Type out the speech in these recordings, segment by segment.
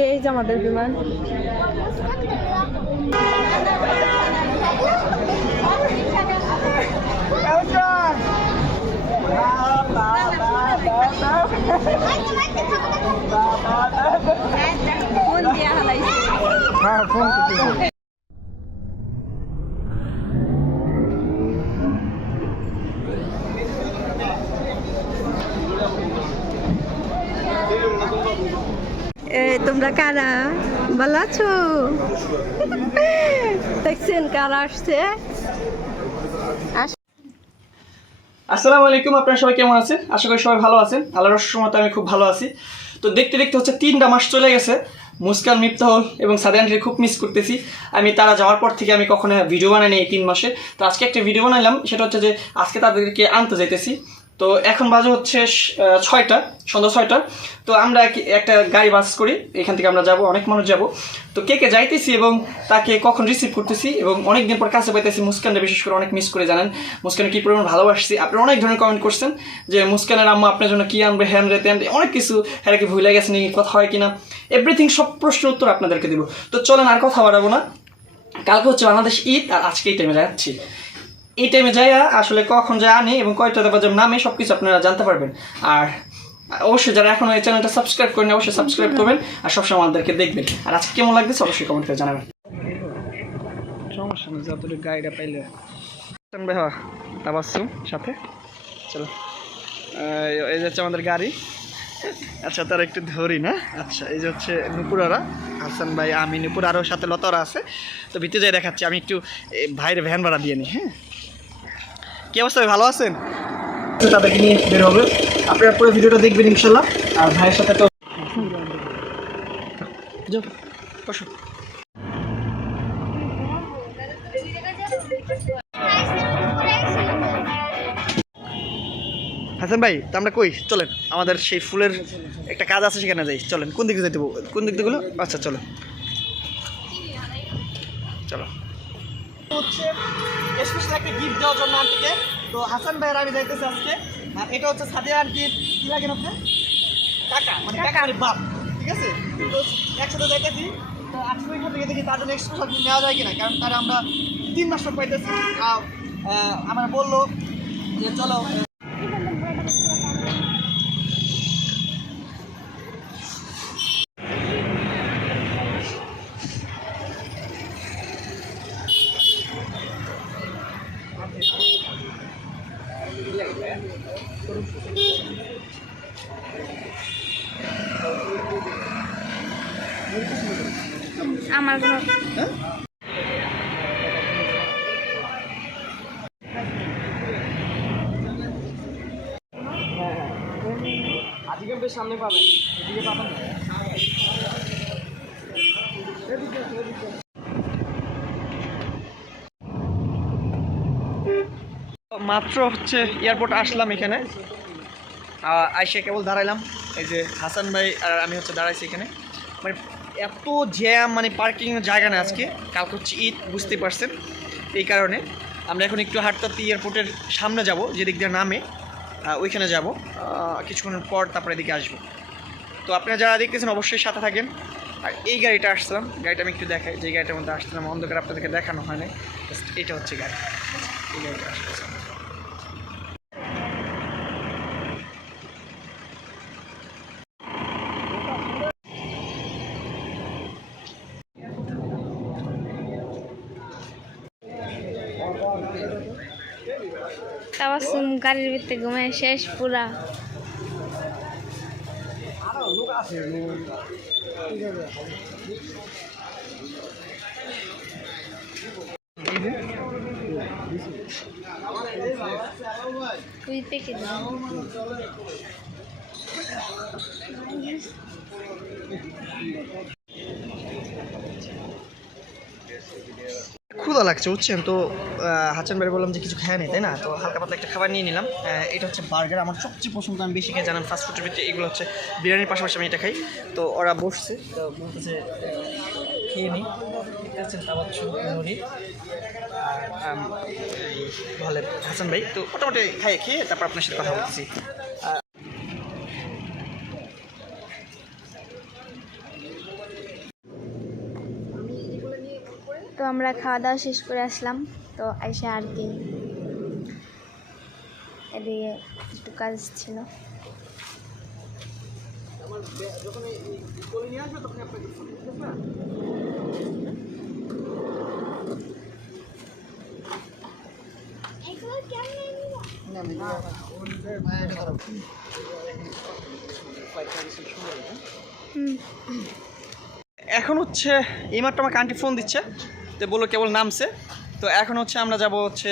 এই যে আমাদের বিমান। হ্যাঁ ফোন এ তোমরা কারা? ভালো আছো? দেখছেন কারা আসছে? আসসালামু আলাইকুম, আপনারা সবাই কেমন আছেন? আশা করি সবাই ভালো আছেন। আল্লাহর রহমতে আমি খুব ভালো আছি। তো দেখতে দেখতে হচ্ছে তিনটা মাস চলে গেছে। মুস্কান মিফতাহুল এবং সাদিয়ানকে খুব মিস করতেছি। আমি তারা যাওয়ার পর থেকে আমি কখনো ভিডিও বানাইনি এই তিন মাসে। তো আজকে একটা ভিডিও বানাইলাম। সেটা হচ্ছে যে আজকে তাদেরকে আনতে যাইতেছি। তো এখন বাজে হচ্ছে ছয়টা, সন্ধ্যা ছয়টা। তো আমরা এক- একটা গাড়ি বাস করি, এখান থেকে আমরা যাব, অনেক মানুষ যাব। তো কে কে যাইতেছি এবং তাকে কখন রিসিভ করতেছি এবং অনেক দিন পর কাছে পাইতেছি মুস্কানটা বিশেষ করে অনেক মিস করে জানেন। মুস্কানে কী পরিমাণ ভালোবাসছি? আপনারা অনেক ধরনের কমেন্ট করছেন যে, মুস্কানের আম্মা আপনার জন্য কি আনবে, হ্যান রে ত্যান অনেক কিছু হ্যাঁ কি ভুলে গেছে নাকি কথা হয় কিনা? এভরিথিং সব প্রশ্নের উত্তর আপনাদেরকে দিব। তো চলেন আর কথা বাড়াবো না। কালকে হচ্ছে বাংলাদেশ ঈদ, আর আজকে এই টাইমে যাচ্ছি। এই টাইমে যাইয়া আসলে কখন যায় আনি এবং কয়টাতে বাজে নামে সব কিছু আপনারা জানতে পারবেন। আর অবশ্যই যারা এখনও এই চ্যানেলটা সাবস্ক্রাইব করেন অবশ্যই সাবস্ক্রাইব করবেন আর সবসময় আমাদেরকে দেখবেন। আর আজকে কেমন লাগতেছে? অবশ্যই কমেন্ট করে জানাবেন। সমস্যা নেই, যত গাড়িটা পাইলে। তাবাসুম সাথে। চলো। এই- এই যে হচ্ছে আমাদের গাড়ি। আচ্ছা তার একটু ধরি না? আচ্ছা এই যে হচ্ছে নুপুরারা, হাসান ভাই, আমি, নুপুর আরও সাথে লতারা আছে। তো ভিতরে যাই দেখাচ্ছি, আমি একটু ভাইয়ের ভ্যান ভাড়া দিয়ে নিই হ্যাঁ? কি অবস্থা ভালো আছেন? তাদেরকে নিয়ে বের হবে। আপনারা পুরো ভিডিওটা দেখবেন ইনশাল্লাহ আর ভাইয়ের সাথে তো বসো। হাসান ভাই তা আমরা কই? চলেন আমাদের সেই ফুলের একটা কাজ আছে সেখানে যাই। চলেন কোন দিকে যেতে কোন দিক দিকে আচ্ছা চলো। চলো। হচ্ছে স্পেশাল একটা গিফট দেওয়ার জন্য আন্টিকে। তো হাসান ভাইয়ের আমি যাইতেছি আজকে। আর এটা হচ্ছে সাদিয়া আন্টির কি লাগেন আপনি কাকা মানে কাকা আর বাপ ঠিক আছে? তো একসাথে যাইতেছি। তো আজকে ওইখান থেকে দেখি তার জন্য স্পেশাল নেওয়া যায় কিনা কারণ তারা আমরা তিন মাস পাইতেছি। আমার বলল যে চলো আমার কোনো আজকে সামনে পাবেন। এদিকে পাবেন মাত্র হচ্ছে এয়ারপোর্ট আসলাম এখানে। আইসে কেবল দাঁড়াইলাম। এই যে হাসান ভাই আর আমি হচ্ছে দাঁড়াইছি এখানে। মানে এত জ্যাম মানে পার্কিং জায়গা না আজকে। কালকে হচ্ছে ঈদ, বুঝতে পারছেন? এই কারণে আমরা এখন একটু হাঁটতে হাঁটতে এয়ারপোর্টের সামনে যাব যেদিক দিয়ে নামে। ওইখানে যাব। কিছুক্ষণ পর তারপরে এদিকে আসব। তো আপনারা যারা দেখতেছেন, অবশ্যই সাথে থাকেন। আর এই গাড়িটা আসছিলাম, গাড়িটা আমি একটু দেখাই, যে গাড়িটার মধ্যে আসছিলাম, অন্ধকার আপনাদেরকে দেখানো হয় না Just এটা হচ্ছে গাড়ি। এই গাড়িটা আসতেছে তাবাসুম গাড়ির ভিতরে ঘুমায় শেষ পুরা। ক্ষুধা লাগছে, বুঝছেন? তো হাসান ভাই বললাম যে কিছু খায় নেই তাই না? তো হালকা পাতলা একটা খাবার নিয়ে নিলাম। এটা হচ্ছে বার্গার আমার সবচেয়ে পছন্দ, আমি বেশি খাই জানান ফাস্ট ফুডের ভিতরে এগুলো হচ্ছে বিরিয়ানির পাশাপাশি আমি এটা খাই। তো ওরা বসছে, তো বলতেছে খেয়ে নিই হলের হাসান ভাই, তো মোটামুটি খাইয়ে খেয়ে তারপর আপনার সাথে কথা বলতেছি। আমরা খাওয়া দাওয়া শেষ করে আসলাম। তো এসে আর কি এদিকে একটু কাজ ছিল। এখন হচ্ছে এই মাত্র আমাকে আন্টি ফোন দিচ্ছে। তো বলল কেবল নামছে। তো এখন হচ্ছে আমরা যাব হচ্ছে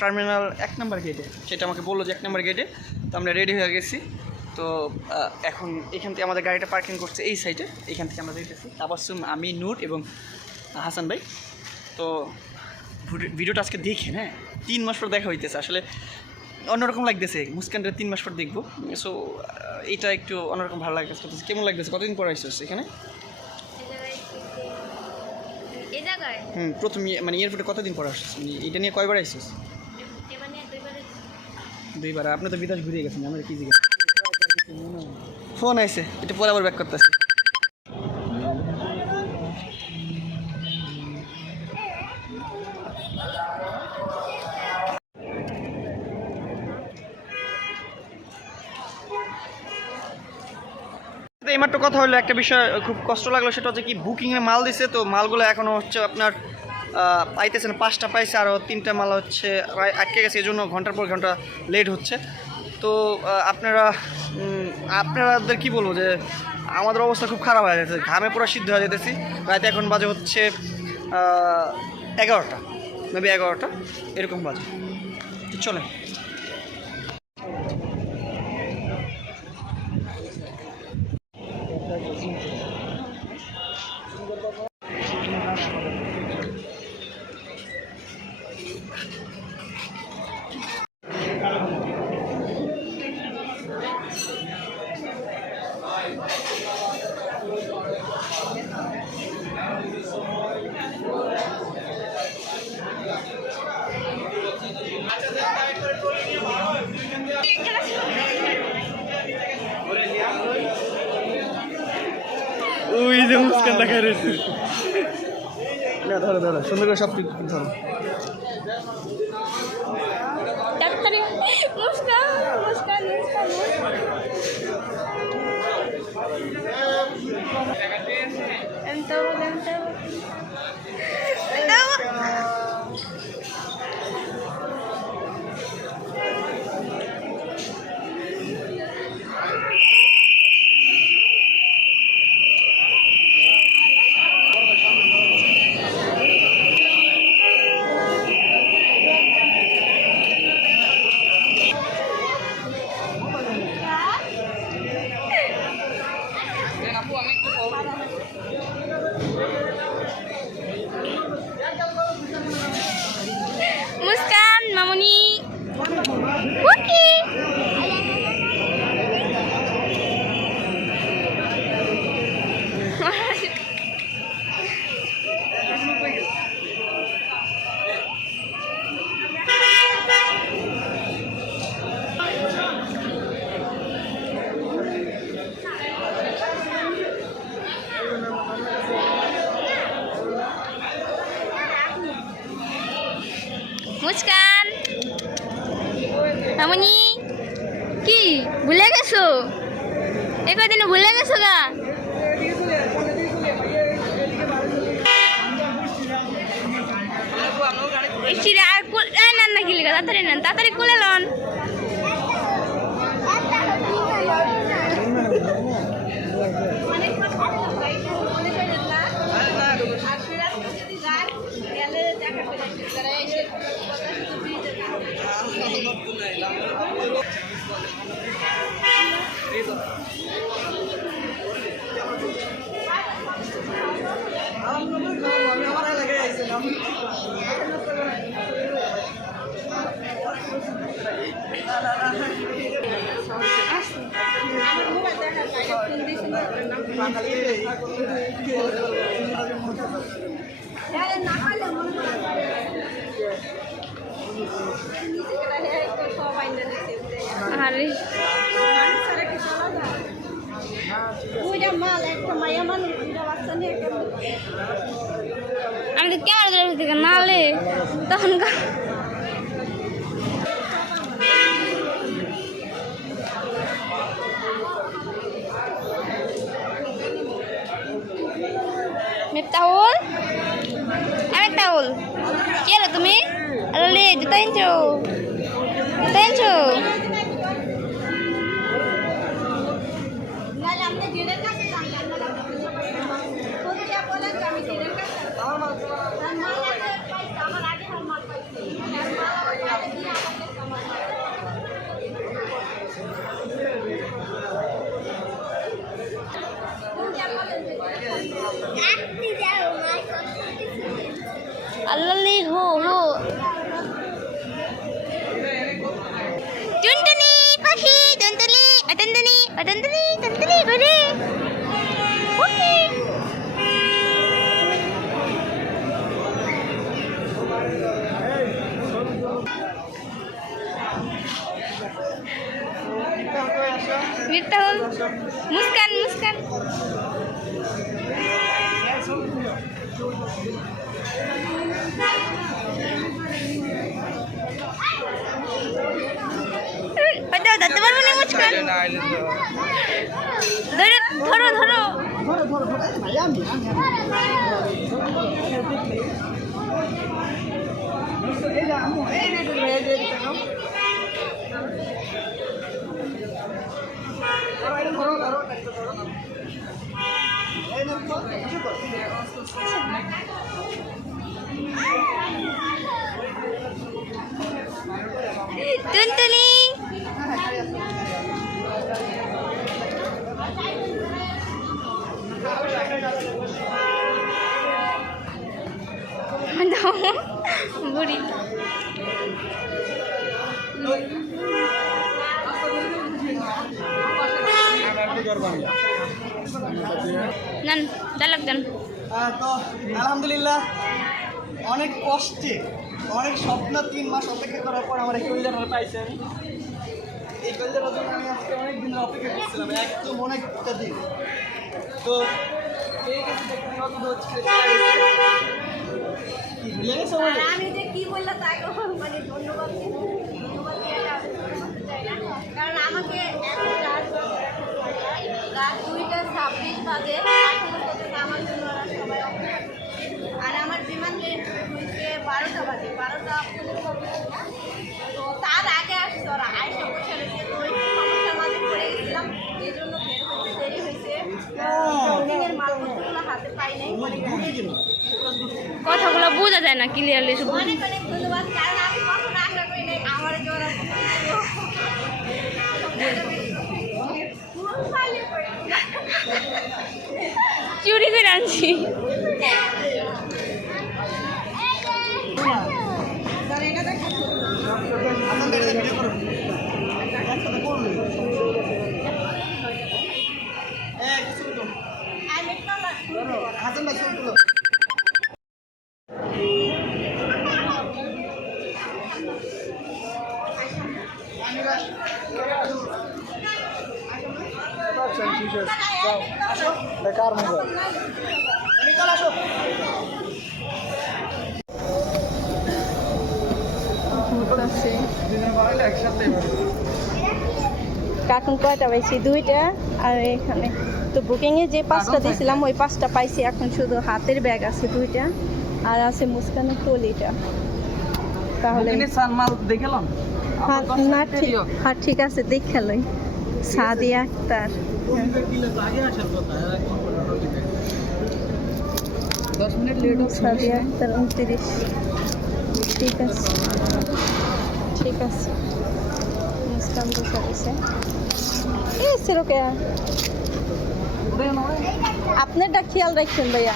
টার্মিনাল এক নম্বর গেটে সেটা আমাকে বলল যে এক নম্বর গেটে তো আমরা রেডি হয়ে গেছি। তো এখন এখান থেকে আমাদের গাড়িটা পার্কিং করছে এই সাইডে এখান থেকে আমরা যেতেছি তাবাসুম আমি, নূর এবং হাসান ভাই। তো ভিডিওটা আজকে দেখে হ্যাঁ? তিন মাস পর দেখা হইতেছে। আসলে অন্যরকম লাগতেছে। মুস্কানটা তিন মাস পর দেখব। সো এটা একটু অন্যরকম ভালো লাগতেছে। কেমন লাগতেছে? কতদিন পর আসছিস এখানে এই জায়গায় হুম প্রথম ইয়ে- মানে এয়ারপোর্টে কতদিন পর আসছিস? মানে এটা নিয়ে কয়বার আসছিস? নিয়ে দুইবারে আপনি তো বিদেশ ঘুরে গেছেন আমার কি জিজ্ঞেস ফোন আইসে এটা পরে আবার ব্যাক করতেছি। তো কথা হলো একটা বিষয় খুব কষ্ট লাগল সেটা হচ্ছে কি বুকিংয়ে মাল দিছে তো মালগুলো এখনও হচ্ছে আপনার আহ, পাইতেছে না পাঁচটা পাইছে আরও তিনটা মাল হচ্ছে প্রায় আটকে গেছে এই জন্য ঘণ্টার পর ঘণ্টা লেট হচ্ছে। তো আপনারা উম, আপনাদের কি বলব যে আমাদের অবস্থা খুব খারাপ হয়ে যাচ্ছে ঘামে পুরো সিদ্ধ হয়ে যেতেছি রাতে এখন বাজে হচ্ছে এগারোটা মেবি এগারোটা এরকম বাজে। তো চলেন। মুস্কান দেখা রয়েছে। না ধরো ধরো সুন্দর করে সব ধরো। ডাক্তারি মুস্কান কেমন? আমি তো ক্যামেরা ধরে থেকে নালে তখন মিফতাহুল আমি মিফতাহুল কে তুমি? আরে জুতা আনছো জুতা আনছো নাহলে আপনি দিনের কাছে যান না, নাহলে আপনি সত্যি বলেন যে আমি দিনের কাছে যাব। আর মাল আগে পাইছে, আমার আগে আর মাল পাইছে। আর মাল আমার বাইরে দিয়ে আমাকে কামাই করে। আল্লাহ হো হো টুনটুনি পাখি টুনটুনি টুনটুনি টুনটুনি টুনটুনি ঘুরে ওকে মিফতাহুল মুস্কান মুস্কান হয়তো ধরতে পারব না মুস্কান ধরো ধরো। টুনটুনি। নেন ডায়লগ তো আলহামদুলিল্লাহ অনেক কষ্টে অনেক স্বপ্ন তিন মাস অপেক্ষা করার পর আমার এই কলিজাটা পাইছি আমি এই কলিজাটার জন্য আমি আজকে অনেক দিন অপেক্ষা করছিলাম একদম অনেকটা দিন তো? আমি যে কি বললাম তাই মানে ধন্যবাদ ধন্যবাদ। কারণ আমাকে এখন রাত রাত দুইটা ছাব্বিশ বাজে। এখনও পর্যন্ত আমার জন্য ওরা সবাই আর আমার বিমান হচ্ছে বারোটা বাজে বারোটা। তো তার আগে আসছে ওরা আয়সা বসে রয়েছে তো সমস্যার মাঝে পড়ে গেছিলাম এই জন্য বের হতে দেরি হয়েছে। দিনের মালপত্রগুলো হাতে পাই নাই। কথাগুলো বোঝা যায় না ক্লিয়ারলি শুধু। অনেক অনেক চুরি করে আনছি। ভিডিও করুন তো। হাসান ভাই ছবি তুলো আসো। কার্টুন কয়টা পাইছি? দুইটা। আর এখানে তো বুকিংয়ে যে পাঁচটা দিয়েছিলাম ওই পাঁচটা পাইছি। এখন শুধু হাতের ব্যাগ আছে দুইটা। আর আছে মুস্কানের টলিটা। তাহলে দেখলাম হ্যাঁ, না ঠিক হ্যাঁ ঠিক আছে দেখে লই। সাদিয়া আক্তার। সাদিয়া আক্তার, উনত্রিশ। ঠিক আছে। ঠিক আছে। আপনারটা খেয়াল রাখছেন ভাইয়া।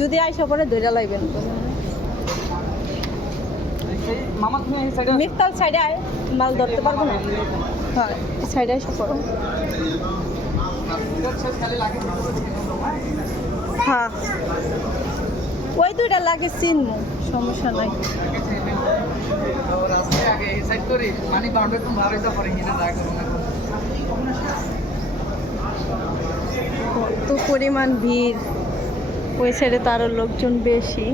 যদি আইসা পরে ধৈর্য লাইবেন মামা তুমি এই সাইডে মিফতাল সাইডে মাল ধরতে পারব না। হ্যাঁ সাইডে এসে পড়ো। হ্যাঁ। ওই দুইটা লাগে চিনবো, সমস্যা নাই। কত পরিমাণ ভিড়। ওই সাইডে তো আরও লোকজন বেশি।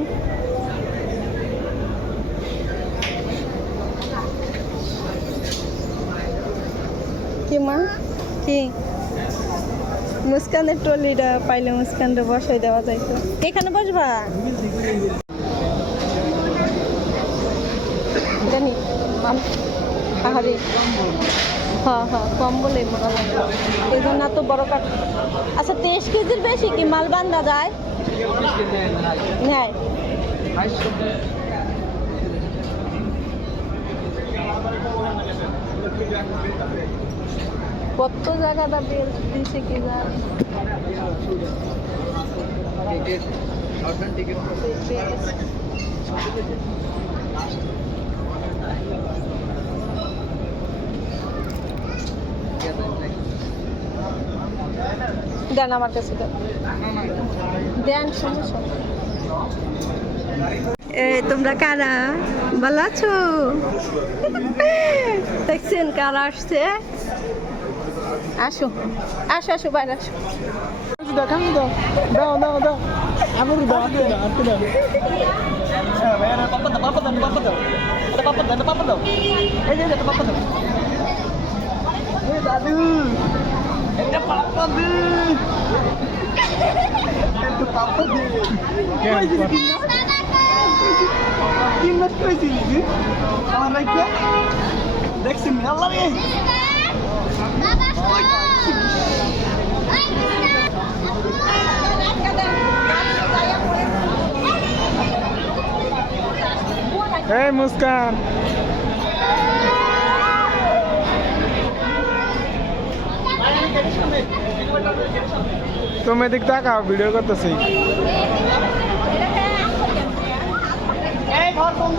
মা? কি? মুস্কানের টলিটা পাইলে মুস্কানটা বসাই দেওয়া যাইতো। এখানে বসবা? জানি আহারে কম বলে এই জন্য আচ্ছা কেজির বেশি কি মাল বান্ধা যায়? কত জায়গাটা বেল দিছে কি জানি দেন আমার কাছে দেন। দেন, সমস্যা তোমরা কারা? ভালো আছো? দেখছেন কারা আসছে? আসো আসো আসো বাইরে আসো হ্যাঁ ভাই এটা পাপা দাও পাপা দাও পাপা দাও এটা পাপা দাও এটা পাপা দাও এই যে এটা পাপা দাও এই দাদু এটা পাপা দে এটা পাপা দে কই দিলি কি নষ্ট হয়েছিল কি আমার রাইখা দেখছেন আল্লাহ রে এই মুস্কান তুমি এদিক তাকাও ভিডিও করতেছি এই ঘর বন্ধ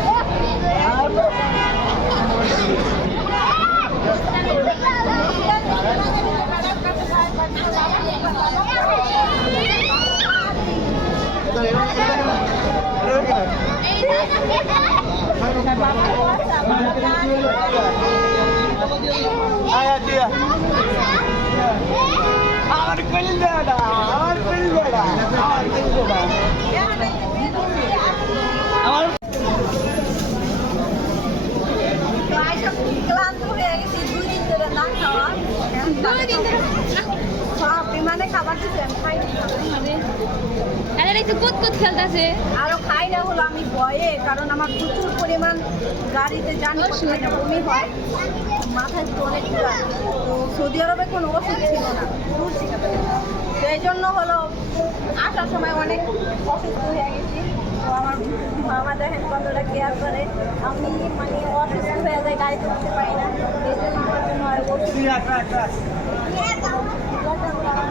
দাও ফোন দিয়া হালাইছে হ্যাঁ ফোন করতেছি আয়া দিয়া আমার কলিজাটা আমার কলিজাটা আমার কলিজাটা আমার ক্লান্ত হয়ে গেছি দুই দিন ধরে না খাওয়া বিমানে খাবার দিচ্ছে আমি খাই আরে একটু কুত কুত খেলতেছে। আরও খাই না হলো, আমি ভয়ে, কারণ আমার প্রচুর পরিমাণ গাড়িতে জানি বমি হয়। মাথায় তো তো সৌদি আরবে কোনো ওষুধ ছিল না তো এই জন্য হলো আসার সময় অনেক অসুস্থ হয়ে গেছি। তো আমার মামা কতটা কেয়ার করে। আমি মানে অসুস্থ হয়ে যাই, গাড়িতে উঠতে পারি না। এই জন্য আমার জন্য